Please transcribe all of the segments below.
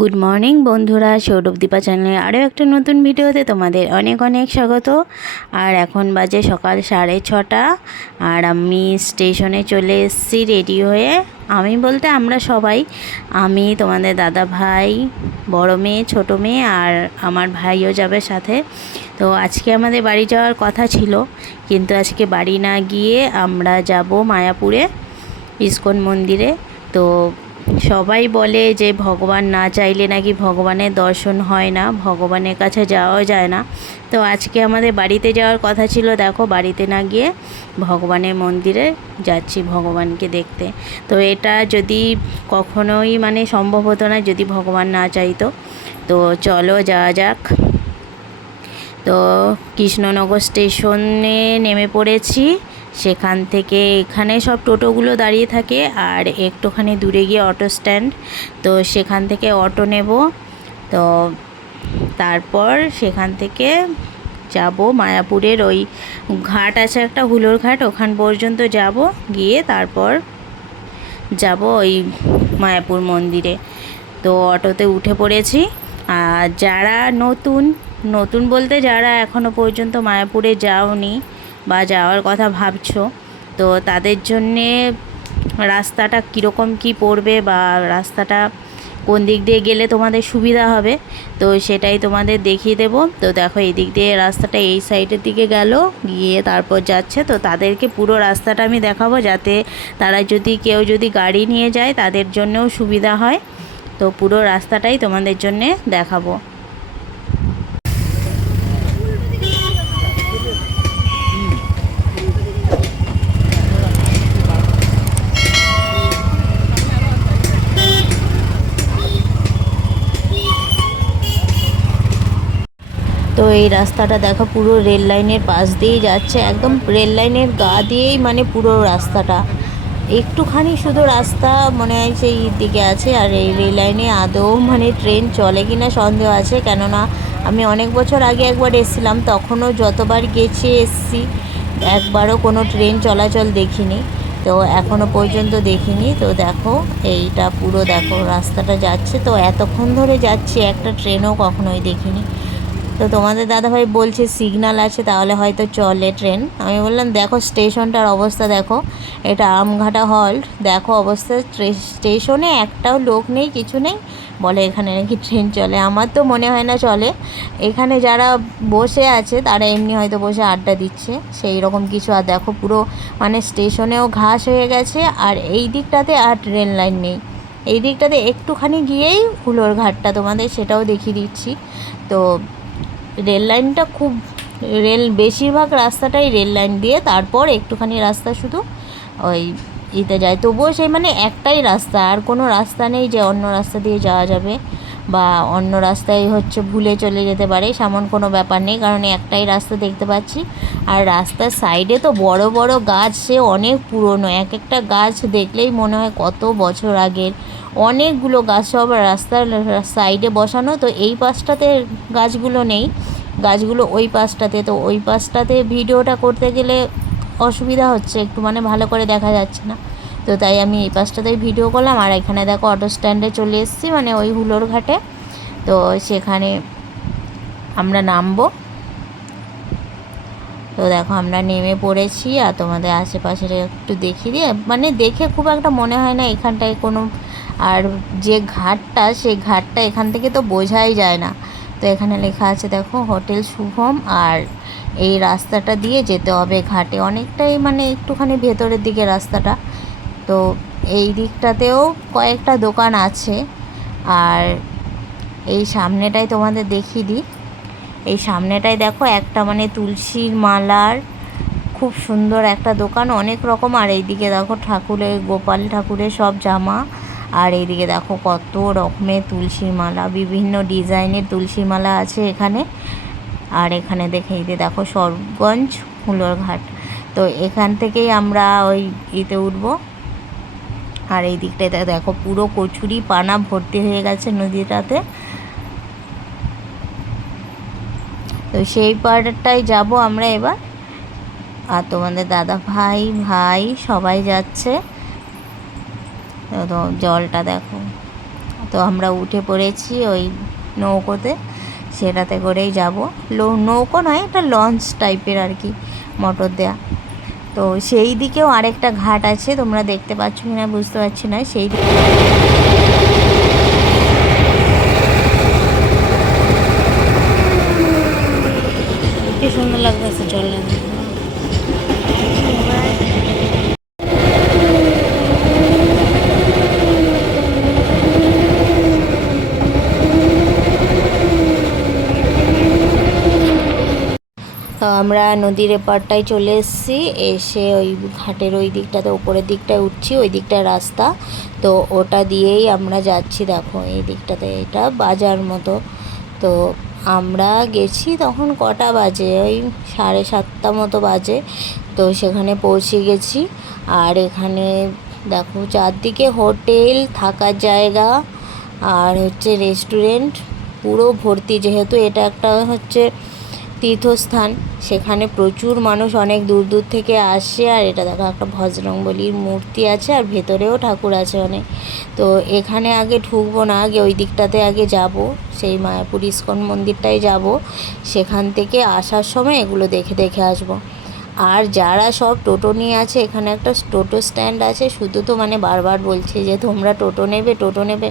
Good morning বন্ধুরা। সৌরভদীপা চ্যানেলে আরও একটা নতুন ভিডিওতে তোমাদের অনেক অনেক স্বাগত। আর এখন বাজে সকাল সাড়ে ছটা। আর আমি স্টেশনে চলে এসেছি রেডি হয়ে। আমি বলতে আমরা সবাই, আমি, তোমাদের দাদা ভাই, বড় মেয়ে, ছোটো মেয়ে আর আমার ভাইও যাবে সাথে। তো আজকে আমাদের বাড়ি যাওয়ার কথা ছিল, কিন্তু আজকে বাড়ি না গিয়ে আমরা যাব মায়াপুরে, ইস্কন মন্দিরে। তো সবাই বলে যে ভগবান না চাইলে নাকি ভগবানের দর্শন হয় না, ভগবানের কাছে যাওয়া যায় না। তো আজকে আমাদের বাড়িতে যাওয়ার কথা ছিল, দেখো বাড়িতে না গিয়ে ভগবানের মন্দিরে যাচ্ছি ভগবানকে দেখতে। তো এটা যদি কখনোই মানে সম্ভব হতো না, যদি ভগবান না চাইতো। তো চলো যাওয়া যাক। তো কৃষ্ণনগর স্টেশনে নেমে পড়েছি। সেখান থেকে এখানে সব টোটোগুলো দাঁড়িয়ে থাকে আর একটুখানি দূরে গিয়ে অটো স্ট্যান্ড। তো সেখান থেকে অটো নেব। তো তারপর সেখান থেকে যাব মায়াপুরের ওই ঘাট আছে একটা হুলোর ঘাট, ওখান পর্যন্ত যাব। গিয়ে তারপর যাব ওই মায়াপুর মন্দিরে। তো অটোতে উঠে পড়েছি। আর যারা নতুন নতুন বলতে যারা এখনও পর্যন্ত মায়াপুরে যাওনি বা যাওয়ার কথা ভাবছ, তো তাদের জন্যে রাস্তাটা কীরকম কি পড়বে বা রাস্তাটা কোন দিক দিয়ে গেলে তোমাদের সুবিধা হবে, তো সেটাই তোমাদের দেখিয়ে দেবো। তো দেখো এই দিক দিয়ে রাস্তাটা এই সাইডের দিকে গেল, গিয়ে তারপর যাচ্ছে। তো তাদেরকে পুরো রাস্তাটা আমি দেখাবো যাতে তারা যদি, কেউ যদি গাড়ি নিয়ে যায় তাদের জন্যও সুবিধা হয়। তো পুরো রাস্তাটাই তোমাদের জন্যে দেখাবো। এই রাস্তাটা দেখো, পুরো রেল লাইনের পাশ দিয়েই যাচ্ছে, একদম রেল লাইনের গা দিয়েই মানে পুরো রাস্তাটা। একটুখানি শুধু রাস্তা মনে হয় সেই দিকে আছে, আর এই রেল লাইনে আদৌ মানে ট্রেন চলে কি না সন্দেহ আছে, কেননা আমি অনেক বছর আগে একবার এসেছিলাম, তখনও যতবার গেছি এসছি, একবারও কোনো ট্রেন চলাচল দেখিনি, তো এখনও পর্যন্ত দেখিনি। তো দেখো, এইটা পুরো দেখো, রাস্তাটা যাচ্ছে, তো এতক্ষণ ধরে যাচ্ছি, একটা ট্রেনও কখনোই দেখিনি। তো তোমাদের দাদাভাই বলছে সিগনাল আছে, তাহলে হয়তো চলে ট্রেন আমি বললাম, দেখো স্টেশনটার অবস্থা দেখো। এটা আমঘাটা হল্ট দেখো অবস্থা স্টেশনে একটাও লোক নেই, কিছু নেই। বলে, এখানে নাকি ট্রেন চলে? আমার তো মনে হয় না চলে। এখানে যারা বসে আছে, তারা এমনি হয়তো বসে আড্ডা দিচ্ছে। সেই রকম কিছু আর দেখো, পুরো মানে স্টেশনেও ঘাস হয়ে গেছে, আর এই দিকটাতে আর ট্রেন লাইন নেই। এই দিকটাতে একটুখানি গিয়েই হুলোর ঘাটটা তোমাদের সেটাও দেখিয়ে দিচ্ছি। তো রেল লাইনটা খুব, রেল বেশিরভাগ রাস্তাটাই রেল লাইন দিয়ে, তারপর একটুখানি রাস্তা শুধু ওই ইতে যায়। তবুও সেই মানে একটাই রাস্তা, আর কোনো রাস্তা নেই যে অন্য রাস্তা দিয়ে যাওয়া যাবে। বা অন্য রাস্তায় হচ্ছে ভুলে চলে যেতে পারে, সেমন কোনো ব্যাপার নেই, কারণ একটাই রাস্তা দেখতে পাচ্ছি। আর রাস্তার সাইডে তো বড় বড় গাছ, সে অনেক পুরনো, এক একটা গাছ দেখলেই মনে হয় কত বছর আগের। অনেকগুলো গাছ সব রাস্তার সাইডে বসানো, তো এই পাশটাতে গাছগুলো নেই, গাছগুলো ওই পাশটাতে। তো ওই পাশটাতে ভিডিওটা করতে গেলে অসুবিধা হচ্ছে, একটু মানে ভালো করে দেখা যাচ্ছে না। তো তাই আমি এই পাশটাতেই ভিডিও করলাম। আর এখানে দেখো অটো স্ট্যান্ডে চলে এসেছি মানে ওই হুলোর ঘাটে। তো সেখানে আমরা নামবো। তো দেখো আমরা নেমে পড়েছি, আর তোমাদের আশেপাশে একটু দেখিয়ে দিয়ে মানে দেখে খুব একটা মনে হয় না এখানটায় কোনো, আর যে ঘাটটা, সেই ঘাটটা এখান থেকে তো বোঝাই যায় না। তো এখানে লেখা আছে, দেখো, হোটেল শুভম আর এই রাস্তাটা দিয়ে যেতে হবে ঘাটে। অনেকটাই মানে একটুখানি ভেতরের দিকে রাস্তাটা। তো এই দিকটাতেও কয়েকটা দোকান আছে। আর এই সামনেটাই তোমাদের দেখিয়ে দিই। এই সামনেটায় দেখো একটা মানে তুলসীর মালার খুব সুন্দর একটা দোকান, অনেক রকম। আর এইদিকে দেখো ঠাকুরের, গোপাল ঠাকুরের সব জামা। আর এইদিকে দেখো কত রকমের তুলসী মালা, বিভিন্ন ডিজাইনের তুলসী মালা আছে এখানে। আর এখানে দেখে এই দেখো সরগঞ্জ হুলোর ঘাট তো এখান থেকেই আমরা ওই ইতে উঠবো। আর এই দিকটায় দেখো পুরো কচুরি পানা ভর্তি হয়ে গেছে নদীটাতে। তো সেই পার্টটাই যাব আমরা এবার। আর তোমাদের দাদা ভাই ভাই সবাই যাচ্ছে। তো জলটা দেখো। তো আমরা উঠে পড়েছি ওই নৌকোতে। সেটাতে করেই যাব। নৌকো নয়, এটা লঞ্চ টাইপের আর কি, মোটর দেয়া। তো সেই দিকেও আরেকটা ঘাট আছে, তোমরা দেখতে পাচ্ছ কি না বুঝতে পারছি না, সেই দিকে সুন্দর লাগতেছে জল তো আমরা নদীর এপারটায় চলে এসেছি। এসে ওই ঘাটের ওই দিকটাতে, ওপরের দিকটায় উঠছি, ওই দিকটায় রাস্তা। তো ওটা দিয়েই আমরা যাচ্ছি, দেখো এই দিকটাতে, এটা বাজার মতো। তো আমরা গেছি তখন কটা বাজে? ওই সাড়ে সাতটা মতো বাজে। তো সেখানে পৌঁছে গেছি। আর এখানে দেখো চারদিকে হোটেল থাকার জায়গা আর হচ্ছে রেস্টুরেন্ট। পুরো ভর্তি, যেহেতু এটা একটা হচ্ছে তীর্থস্থান। সেখানে প্রচুর মানুষ অনেক দূর দূর থেকে আসে আর এটা দেখো একটা বজরংবলির মূর্তি আছে আর ভেতরেও ঠাকুর আছে অনেক। তো এখানে আগে ঢুকবো না, আগে ওই দিকটাতে আগে যাব, সেই মায়াপুর ইস্কন মন্দিরটাই যাব। সেখান থেকে আসার সময় এগুলো দেখে দেখে আসব। আর যারা সব টোটো নিয়ে আছে, এখানে একটা টোটো স্ট্যান্ড আছে, শুধু তো মানে বারবার বলছে যে তোমরা টোটো নেবে টোটো নেবে।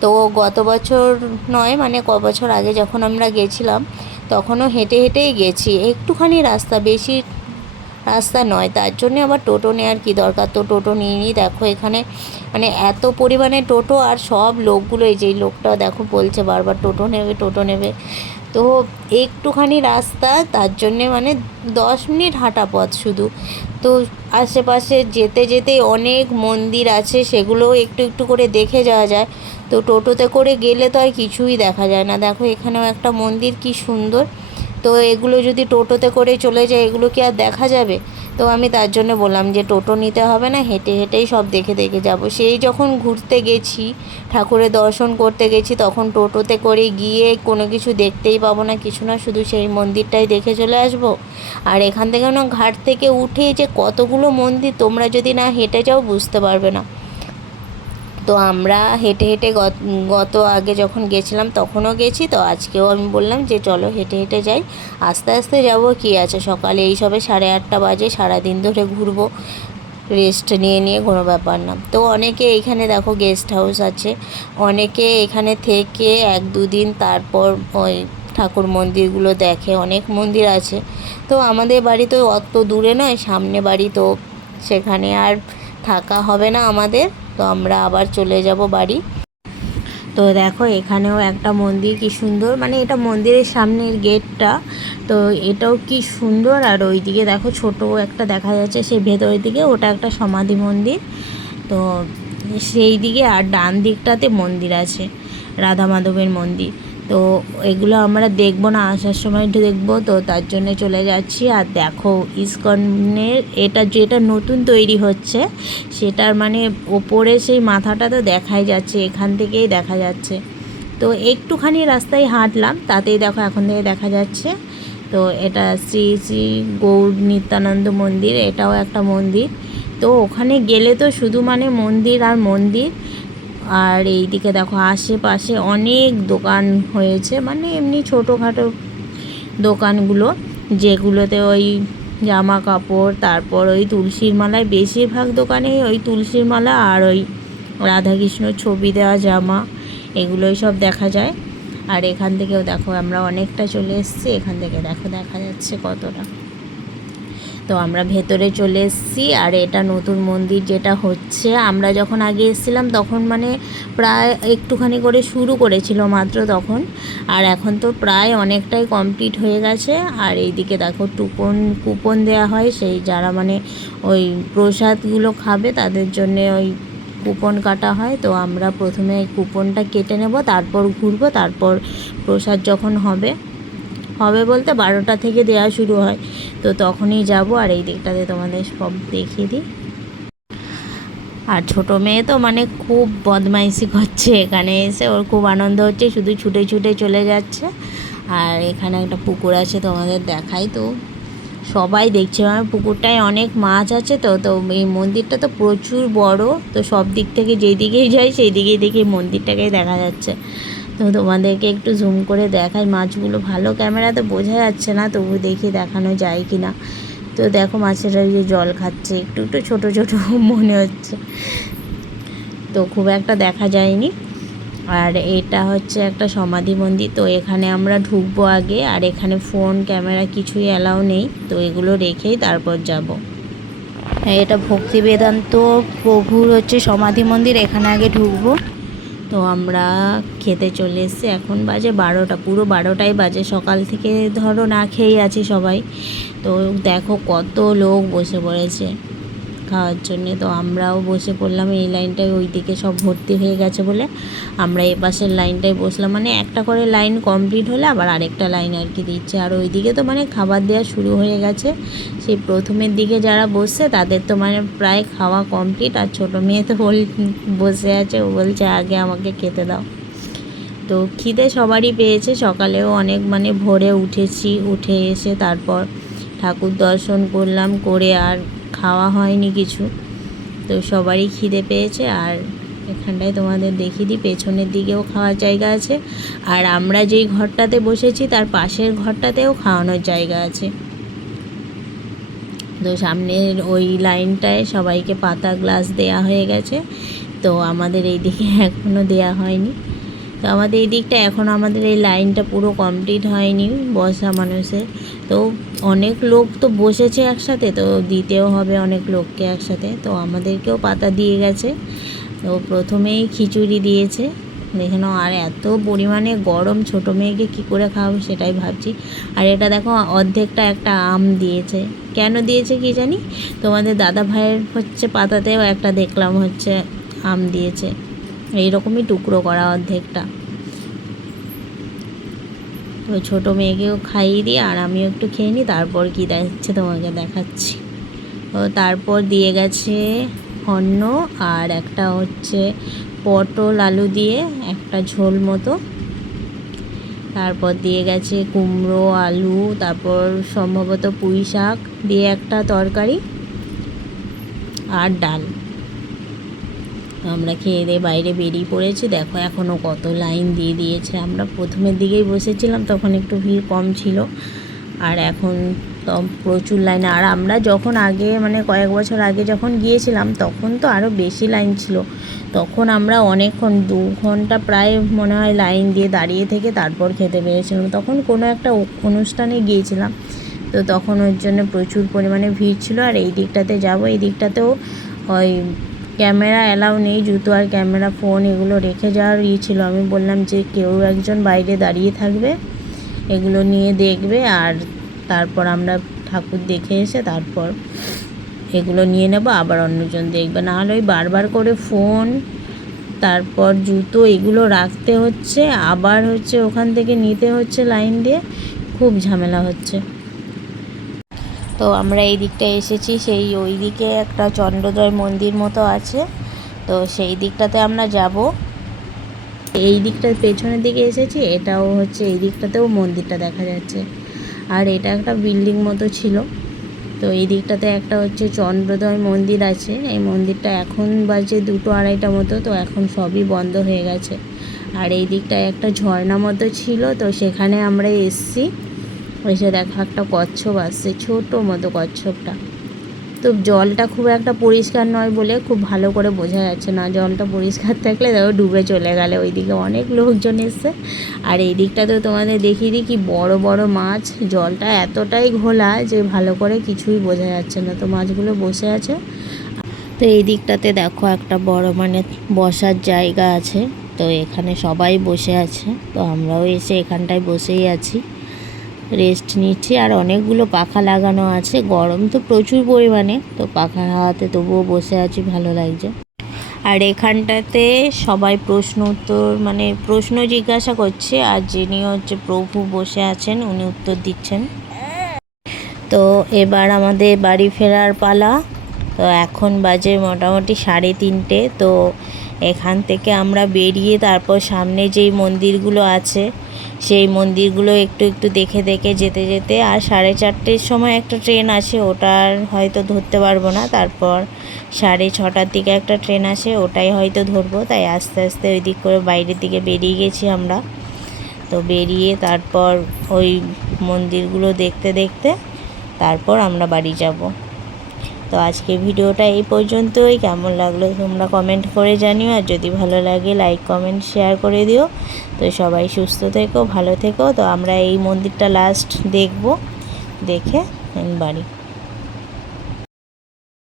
তো গত বছর নয় মানে ক বছর আগে যখন আমরা গেছিলাম তখনও হেঁটে হেঁটেই গেছি। একটুখানি রাস্তা, বেশি রাস্তা নয়। তার জন্য আবার টোটো নেওয়ার কী দরকার? তো টোটো নিয়ে নিই। দেখো এখানে মানে এত পরিমাণে টোটো আর সব লোকগুলো, এই যে লোকটা দেখো বলছে বারবার টোটো নেবে টোটো নেবে। তো একটুখানি রাস্তা, তার জন্যে মানে দশ মিনিট হাঁটা পথ শুধু। তো আশেপাশে যেতে যেতে অনেক মন্দির আছে, সেগুলোও একটু একটু করে দেখে যাওয়া যায়। তো টোটোতে করে গেলে তো আর কিছুই দেখা যায় না। দেখো এখানেও একটা মন্দির, কি সুন্দর। তো এগুলো যদি টোটোতে করে চলে যায়, এগুলো কি আর দেখা যাবে? তো আমি তার জন্য বললাম যে টোটো নিতে হবে না, হেঁটে হেঁটেই সব দেখে দেখে যাব। সেই যখন ঘুরতে গেছি, ঠাকুরের দর্শন করতে গেছি, তখন টোটোতে করে গিয়ে কোনো কিছু দেখতেই পাবো না, কিছু না, শুধু সেই মন্দিরটাই দেখে চলে আসব। আর এখান থেকে না, ঘাট থেকে উঠে যে কতগুলো মন্দির, তোমরা যদি না হেঁটে যাও, বুঝতে পারবে না। তো আমরা হেঁটে হেঁটে গত আগে যখন গেছিলাম তখনও গেছি, তো আজকেও আমি বললাম যে চলো হেঁটে হেঁটে যাই। আস্তে আস্তে যাব, কি আছে? সকালে এই সবে সাড়ে আটটা বাজে, সারাদিন ধরে ঘুরবো রেস্ট নিয়ে নিয়ে কোনো ব্যাপার না। তো অনেকে এখানে দেখো গেস্ট হাউস আছে, অনেকে এখানে থেকে এক দুদিন তারপর ওই ঠাকুর মন্দিরগুলো দেখে, অনেক মন্দির আছে। তো আমাদের বাড়ি তো অত দূরে নয়, সামনে বাড়ি তো সেখানে আর থাকা হবে না আমাদের। তো আমরা আবার চলে যাব বাড়ি। তো দেখো, এখানেও একটা মন্দির, কি সুন্দর। মানে এটা মন্দিরের সামনের গেটটা। তো এটাও কি সুন্দর। আর ওইদিকে দেখো, ছোট একটা দেখা যাচ্ছে সেই ভেতরের দিকে। ওটা একটা সমাধি মন্দির। তো সেই দিকে আর ডান দিকটাতে মন্দির আছে, রাধা মাধবের মন্দির। তো এগুলো আমরা দেখব না, আসার সময় দেখব। তো তার জন্যে চলে যাচ্ছি। আর দেখো, ইস্কনের এটা যেটা নতুন তৈরি হচ্ছে, সেটার মানে ওপরে সেই মাথাটা তো দেখাই যাচ্ছে, এখান থেকেই দেখা যাচ্ছে। তো একটুখানি রাস্তায় হাঁটলাম, তাতেই দেখো এখন থেকে দেখা যাচ্ছে। তো এটা শ্রী শ্রী গৌর নিত্যানন্দ মন্দির, এটাও একটা মন্দির। তো ওখানে গেলে তো শুধু মানে মন্দির আর মন্দির আর এই দিকে দেখো, আশেপাশে অনেক দোকান হয়েছে মানে এমনি ছোটোখাটো দোকানগুলো, যেগুলোতে ওই জামা কাপড় তারপর ওই তুলসীর মালায়, বেশিরভাগ দোকানেই ওই তুলসীর মালা আর ওই রাধাকৃষ্ণর ছবি দেওয়া জামা, এগুলোই সব দেখা যায়। আর এখান থেকেও দেখো, আমরা অনেকটা চলে এসেছি, এখান থেকে দেখো, দেখা যাচ্ছে কতটা। তো আমরা ভেতরে চলে এসেছি আর এটা নতুন মন্দির যেটা হচ্ছে। আমরা যখন আগে এসেছিলাম তখন মানে প্রায় একটুখানি করে শুরু করেছিল মাত্র তখন। আর এখন তো প্রায় অনেকটাই কমপ্লিট হয়ে গেছে। আর এইদিকে দেখো টুপন, কুপন দেওয়া হয়। সেই যারা মানে ওই প্রসাদগুলো খাবে তাদের জন্যে ওই কুপন কাটা হয়। তো আমরা প্রথমে কুপনটা কেটে নেব, তারপর ঘুরবো, তারপর প্রসাদ যখন হবে। হবে বলতে বারোটা থেকে দেওয়া শুরু হয়। তো তখনই যাব আর এই দিকটাতে তোমাদের সব দেখিয়ে দিই। আর ছোটো মেয়ে তো মানে খুব বদমাইশি করছে, এখানে এসে ওর খুব আনন্দ হচ্ছে, শুধু ছুটে ছুটে চলে যাচ্ছে। আর এখানে একটা পুকুর আছে তোমাদের দেখাই তো। সবাই দেখছে আমার পুকুরটায় অনেক মাছ আছে তো তো এই মন্দিরটা তো প্রচুর বড়, তো সব দিক থেকে যেই দিকেই যাই সেই দিকেই দেখি মন্দিরটাকেই দেখা যাচ্ছে। তো তোমাদেরকে একটু জুম করে দেখাই, মাছগুলো ভালো ক্যামেরাতে বোঝা যাচ্ছে না, তবু দেখি দেখানো যায় কি না তো দেখো মাছেরা যে জল খাচ্ছে, একটু একটু ছোট ছোট মনে হচ্ছে। তো খুব একটা দেখা যায়নি। আর এটা হচ্ছে একটা সমাধি মন্দির, তো এখানে আমরা ঢুকবো আগে, আর এখানে ফোন ক্যামেরা কিছুই অ্যালাউ নেই, তো এগুলো রেখেই তারপর যাব। এটা ভক্তি বেদান্ত প্রভুর হচ্ছে সমাধি মন্দির, এখানে আগে ঢুকবো। তো আমরা খেতে চলে এসেছি। এখন বাজে বারোটা, পুরো বারোটাই বাজে। সকাল থেকে ধরো না খেয়েই আছি সবাই। তো দেখো কত লোক বসে পড়েছে। খাওয়ার জন্যে। তো আমরাও বসে পড়লাম, এই লাইনটায় ওই দিকে সব ভর্তি হয়ে গেছে বলে আমরা এই পাশের লাইনটায় বসলাম। মানে একটা করে লাইন কমপ্লিট হলে আবার আরেকটা লাইন আর কি দিচ্ছে। আর ওইদিকে তো মানে খাবার দেওয়া শুরু হয়ে গেছে। সেই প্রথমের দিকে যারা বসছে তাদের তো মানে প্রায় খাওয়া কমপ্লিট। আর ছোটো মেয়ে তো বল, বসে আছে। ও বলছে, আগে আমাকে খেতে দাও। তো খিদে সবারই পেয়েছে। সকালেও অনেক মানে ভোরে উঠেছি, উঠে এসে তারপর ঠাকুর দর্শন করলাম। করে আর খাওয়া হয়নি কিছু। তো সবারই খিদে পেয়েছে আর এখানটায় তোমাদের দেখিয়ে দিই, পেছনের দিকেও খাওয়ার জায়গা আছে। আর আমরা যেই ঘরটাতে বসেছি, তার পাশের ঘরটাতেও খাওয়ানোর জায়গা আছে। তো সামনের ওই লাইনটায় সবাইকে পাতা গ্লাস দেয়া হয়ে গেছে। তো আমাদের এই দিকে এখনও দেয়া হয়নি। তো আমাদের এই দিকটা এখন আমাদের এই লাইনটা পুরো কমপ্লিট হয়নি বসা মানুষের। তো অনেক লোক তো বসেছে একসাথে, তো দিতেও হবে অনেক লোককে একসাথে। তো আমাদেরকেও পাতা দিয়ে গেছে। তো প্রথমেই খিচুড়ি দিয়েছে। দেখে নাও আর এত পরিমাণে গরম ছোটো মেয়েকে কী করে খাওয়াবো সেটাই ভাবছি। আর এটা দেখো, অর্ধেকটা একটা আম দিয়েছে। কেন দিয়েছে কি জানি? তোমাদের দাদা ভাইয়ের হচ্ছে পাতাতেও একটা দেখলাম হচ্ছে আম দিয়েছে। এইরকমই টুকরো করা অর্ধেকটা। তো ছোটো মেয়েকেও খাইয়ে দিয়ে আর আমিও একটু খেয়ে নিই, তারপর কী দেখছে তোমাকে দেখাচ্ছি। তো তারপর দিয়ে গেছে অন্ন আর একটা হচ্ছে পটল আলু দিয়ে একটা ঝোল মতো। তারপর দিয়ে গেছে কুমড়ো, আলু, তারপর সম্ভবত পুঁই শাক দিয়ে একটা তরকারি আর ডাল। আমরা খেয়ে দিয়ে বাইরে বেরিয়ে পড়েছি। দেখো এখনও কত লাইন দিয়ে দিয়েছে। আমরা প্রথমের দিকেই বসেছিলাম, তখন একটু ভিড় কম ছিল। আর এখন তো প্রচুর লাইন। আর আমরা যখন আগে মানে কয়েক বছর আগে যখন গিয়েছিলাম, তখন তো আরও বেশি লাইন ছিল। তখন আমরা অনেকক্ষণ, দু ঘণ্টা প্রায় মনে হয় লাইন দিয়ে দাঁড়িয়ে থেকে তারপর খেতে পেরেছিলাম। তখন কোনো একটা অনুষ্ঠানে গিয়েছিলাম। তো তখন ওর জন্য প্রচুর পরিমাণে ভিড় ছিল। আর এই দিকটাতে যাব, এই দিকটাতেও ওই ক্যামেরা অ্যালাউ নেই, জুতো আর ক্যামেরা, ফোন এগুলো রেখে যাওয়ার ই ছিল। আমি বললাম যে কেউ একজন বাইরে দাঁড়িয়ে থাকবে, এগুলো নিয়ে দেখবে আর তারপর আমরা ঠাকুর দেখে এসে তারপর এগুলো নিয়ে নেব, আবার অন্যজন দেখবে। নাহলে ওই বারবার করে ফোন, তারপর জুতো এগুলো রাখতে হচ্ছে, আবার হচ্ছে ওখান থেকে নিতে হচ্ছে লাইন দিয়ে, খুব ঝামেলা হচ্ছে। তো আমরা এই দিকটা এসেছি, সেই ওই দিকে একটা চন্দ্রোদয় মন্দির মতো আছে। তো সেই দিকটাতে আমরা যাব। এই দিকটার পেছনের দিকে এসেছি, এটাও হচ্ছে এই দিকটাতেও মন্দিরটা দেখা যাচ্ছে। আর এটা একটা বিল্ডিং মতো ছিল। তো এই দিকটাতে একটা হচ্ছে চন্দ্রোদয় মন্দির আছে। এই মন্দিরটা এখন বাজে দুটো আড়াইটা মতো, তো এখন সবই বন্ধ হয়ে গেছে। আর এই দিকটায় একটা ঝর্ণা মতো ছিল, তো সেখানে আমরা এসছি। এসে দেখো একটা কচ্ছপ আসছে, ছোটো মতো কচ্ছপটা। তো জলটা খুব একটা পরিষ্কার নয় বলে খুব ভালো করে বোঝা যাচ্ছে না। জলটা পরিষ্কার থাকলে দেখো ডুবে চলে গেলে। ওইদিকে অনেক লোকজন এসছে। আর এই দিকটাতেও তোমাদের দেখিয়ে দিই কি বড় বড় মাছ। জলটা এতটাই ঘোলা যে ভালো করে কিছুই বোঝা যাচ্ছে না। তো মাছগুলো বসে আছে। তো এই দিকটাতে দেখো একটা বড় মানে বসার জায়গা আছে। তো এখানে সবাই বসে আছে। তো আমরাও এসে এখানটায় বসেই আছি। রেস্ট নিচ্ছি। আর অনেকগুলো পাখা লাগানো আছে। গরম তো প্রচুর পরিমাণে। তো পাখার হাওয়াতে তবুও বসে আছি, ভালো লাগছে। আর এখানটাতে সবাই প্রশ্ন উত্তর মানে প্রশ্ন জিজ্ঞাসা করছে। আর যিনি হচ্ছে প্রভু বসে আছেন, উনি উত্তর দিচ্ছেন। তো এবার আমাদের বাড়ি ফেরার পালা। তো এখন বাজে মোটামুটি সাড়ে তিনটে। তো এখান থেকে আমরা বেরিয়ে তারপর সামনে যেই মন্দিরগুলো আছে সেই মন্দিরগুলো একটু একটু দেখে দেখে যেতে যেতে আর সাড়ে চারটের সময় একটা ট্রেন আছে ওটার হয়তো ধরতে পারব না। তারপর সাড়ে ছটার দিকে একটা ট্রেন আসে, ওটাই হয়তো ধরবো। তাই আস্তে আস্তে ওই দিক করে বাইরের দিকে বেরিয়ে গেছি আমরা। তো বেরিয়ে তারপর ওই মন্দিরগুলো দেখতে দেখতে তারপর আমরা বাড়ি যাব। তো আজকে ভিডিওটা এই পর্যন্তই। কেমন লাগল তোমরা কমেন্ট করে জানিও। আর যদি ভালো লাগে লাইক কমেন্ট শেয়ার করে দিও। তো সবাই সুস্থ থেকো, ভালো থেকো। তো আমরা এই মন্দিরটা লাস্ট দেখব। দেখে বাড়ি।